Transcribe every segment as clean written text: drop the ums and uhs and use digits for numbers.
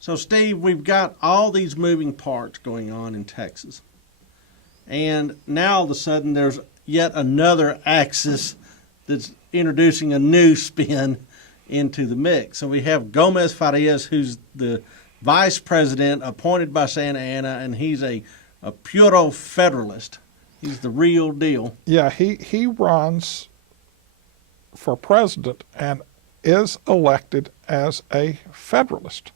So, Steve, we've got all these moving parts going on in Texas. And now all of a sudden there's yet another axis that's introducing a new spin into the mix. So we have Gomez Farias, who's the vice president appointed by Santa Anna, and he's a puro federalist. He's the real deal. Yeah, he runs for president and is elected as a federalist.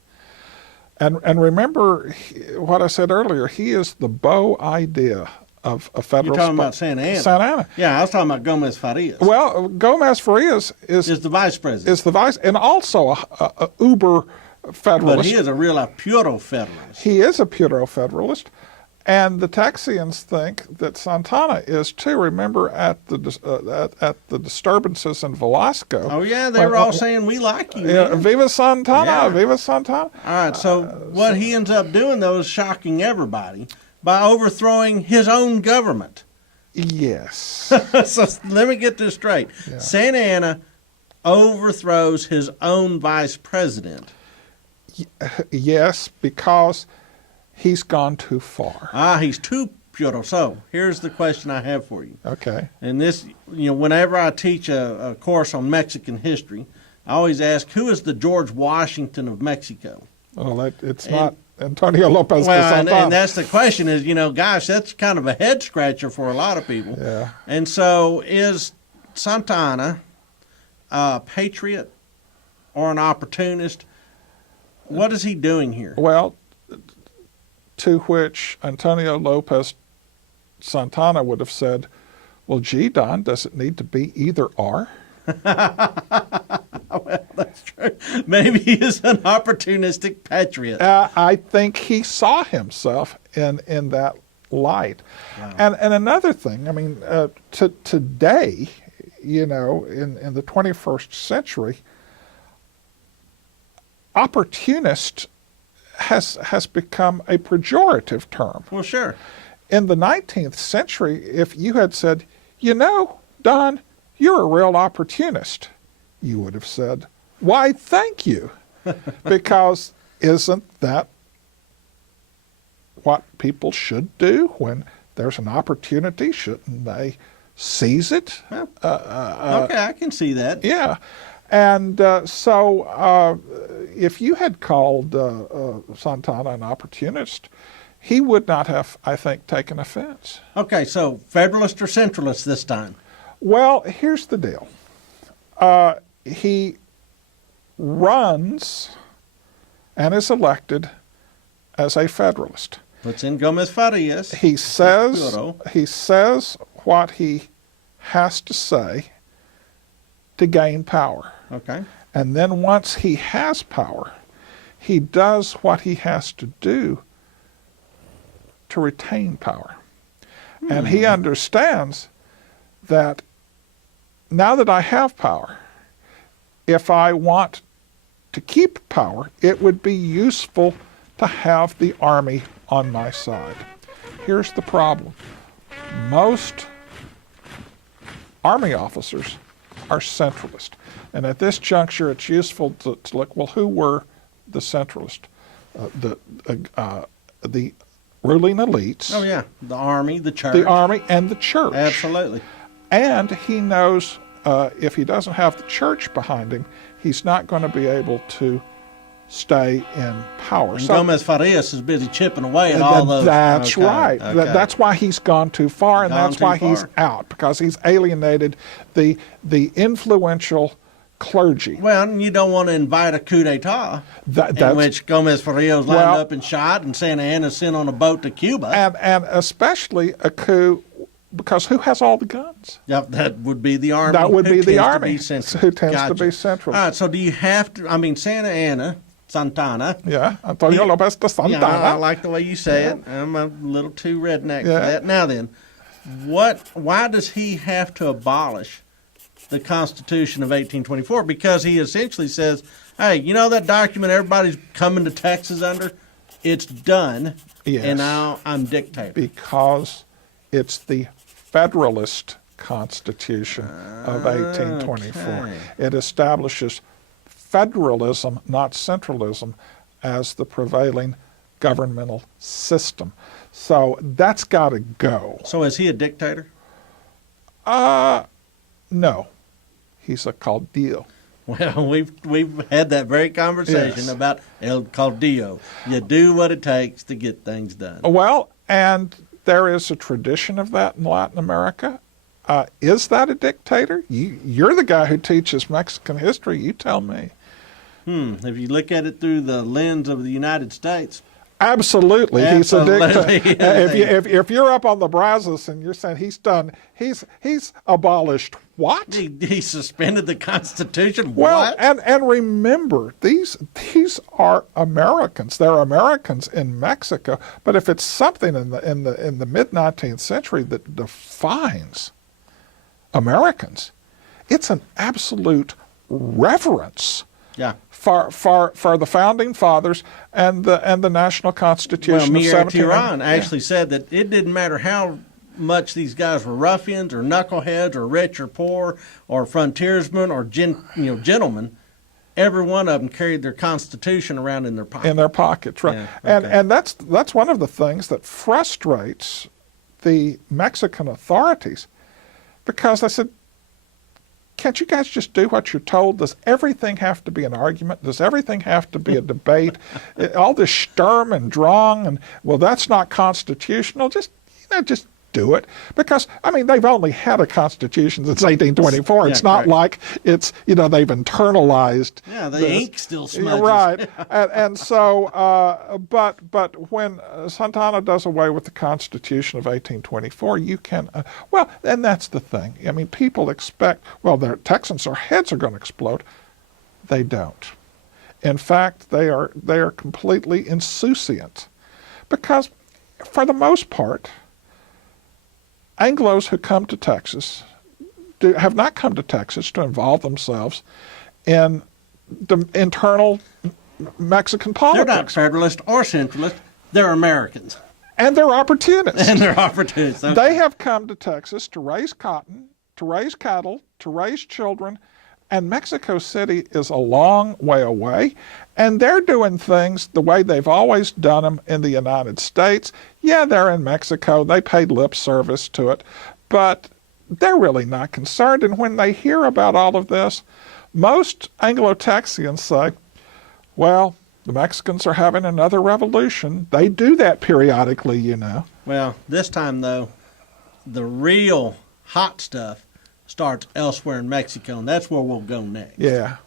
And remember what I said earlier, he is the beau idea of a federal. You're talking about Santa Anna. Santa Anna. Yeah, I was talking about Gomez Farias. Well, Gomez Farias is the vice president. Is the vice, and also a uber federalist. But he is a real puro federalist. He is a puro federalist. And the Texians think that Santana is too. Remember at the disturbances in Velasco. Oh yeah, they were all saying we like you. Yeah, Viva Santana, yeah. Viva Santana. All right, so what he ends up doing though is shocking everybody by overthrowing his own government. Yes. So let me get this straight. Yeah. Santa Anna overthrows his own vice president. Yes, because he's gone too far. He's too puro. So here's the question I have for you. Okay. And this, whenever I teach a course on Mexican history, I always ask, who is the George Washington of Mexico? Well, it's not Antonio Lopez de Santana. And that's the question is, gosh, that's kind of a head scratcher for a lot of people. Yeah. And so is Santana a patriot or an opportunist? What is he doing here? Well, to which Antonio Lopez Santana would have said, well, gee, Don, does it need to be either or? Well, that's true. Maybe he is an opportunistic patriot. I think he saw himself in that light. Wow. And another thing, I mean, today, in the 21st century, opportunist has become a pejorative term. Well, sure. In the 19th century, if you had said, Don, you're a real opportunist, you would have said, why, thank you. Because isn't that what people should do when there's an opportunity? Shouldn't they seize it? Okay, I can see that. Yeah. And so if you had called Santana an opportunist, he would not have, I think, taken offense. Okay, so Federalist or Centralist this time? Well, here's the deal. He runs and is elected as a Federalist. Puts in Gomez Farias. He says what he has to say to gain power. Okay. And then once he has power, he does what he has to do to retain power. And he understands that now that I have power, if I want to keep power, it would be useful to have the army on my side. Here's the problem. Most army officers are centralist. And at this juncture, it's useful to look, well, who were the centralists? The ruling elites. Oh, yeah. The army, the church. The army and the church. Absolutely. And he knows if he doesn't have the church behind him, he's not going to be able to stay in power. And Gomez Farias is busy chipping away at all those. That's right. Okay. That's why he's gone too far, and that's why he's out, because he's alienated the influential clergy. Well, and you don't want to invite a coup d'etat in which Gomez Farias lined up and shot, and Santa Anna sent on a boat to Cuba. And especially a coup, because who has all the guns? Yep, that would be the army. That would be the army who tends to be central. All right, so do you have to, Santa Anna, Santana. Yeah, Antonio Lopez de Santana. Yeah, I like the way you say it. I'm a little too redneck for that. Now then, why does he have to abolish the Constitution of 1824? Because he essentially says, hey, that document everybody's coming to Texas under? It's done, and now I'm dictator. Because it's the Federalist Constitution of 1824. Okay. It establishes federalism, not centralism, as the prevailing governmental system. So that's got to go. So is he a dictator? No, he's a caudillo. Well, we've had that very conversation Yes. about El Caudillo. You do what it takes to get things done. Well, and there is a tradition of that in Latin America. Is that a dictator? You're the guy who teaches Mexican history. You tell me. If you look at it through the lens of the United States, Absolutely, he's a Absolutely. dictator. If you're up on the Brazos and you're saying he's abolished what? he suspended the Constitution. Well, What? and remember, these are Americans. They're Americans in Mexico. But if it's something in the mid 19th century that defines Americans, it's an absolute reverence Yeah. for the founding fathers and the national constitution Well, of Mir 17 Tiran actually said that it didn't matter how much these guys were ruffians or knuckleheads or rich or poor or frontiersmen or gentlemen. Every one of them carried their Constitution around in their pocket. in their pockets, right? Yeah, okay. And that's one of the things that frustrates the Mexican authorities, because I said, can't you guys just do what you're told? Does everything have to be an argument? Does everything have to be a debate? All this Sturm and Drang and, well, that's not constitutional. Just do it. Because, I mean, they've only had a constitution since 1824. It's not correct. like it's, they've internalized. Yeah, the this. ink still smudges. Right. and so, but when Santana does away with the Constitution of 1824, you can, well, and that's the thing. I mean, people expect, well, their Texans, their heads are going to explode. They don't. In fact, they are completely insouciant, because for the most part, Anglos who come to Texas have not come to Texas to involve themselves in the internal Mexican They're not politics. Federalist or Centralist. They're Americans. And they're opportunists. And they're opportunists. Okay. They have come to Texas to raise cotton, to raise cattle, to raise children, and Mexico City is a long way away, and they're doing things the way they've always done them in the United States. Yeah, they're in Mexico. They paid lip service to it, but they're really not concerned. And when they hear about all of this, most Anglo-Texians say, well, the Mexicans are having another revolution. They do that periodically, Well, this time, though, the real hot stuff starts elsewhere in Mexico, and that's where we'll go next. Yeah.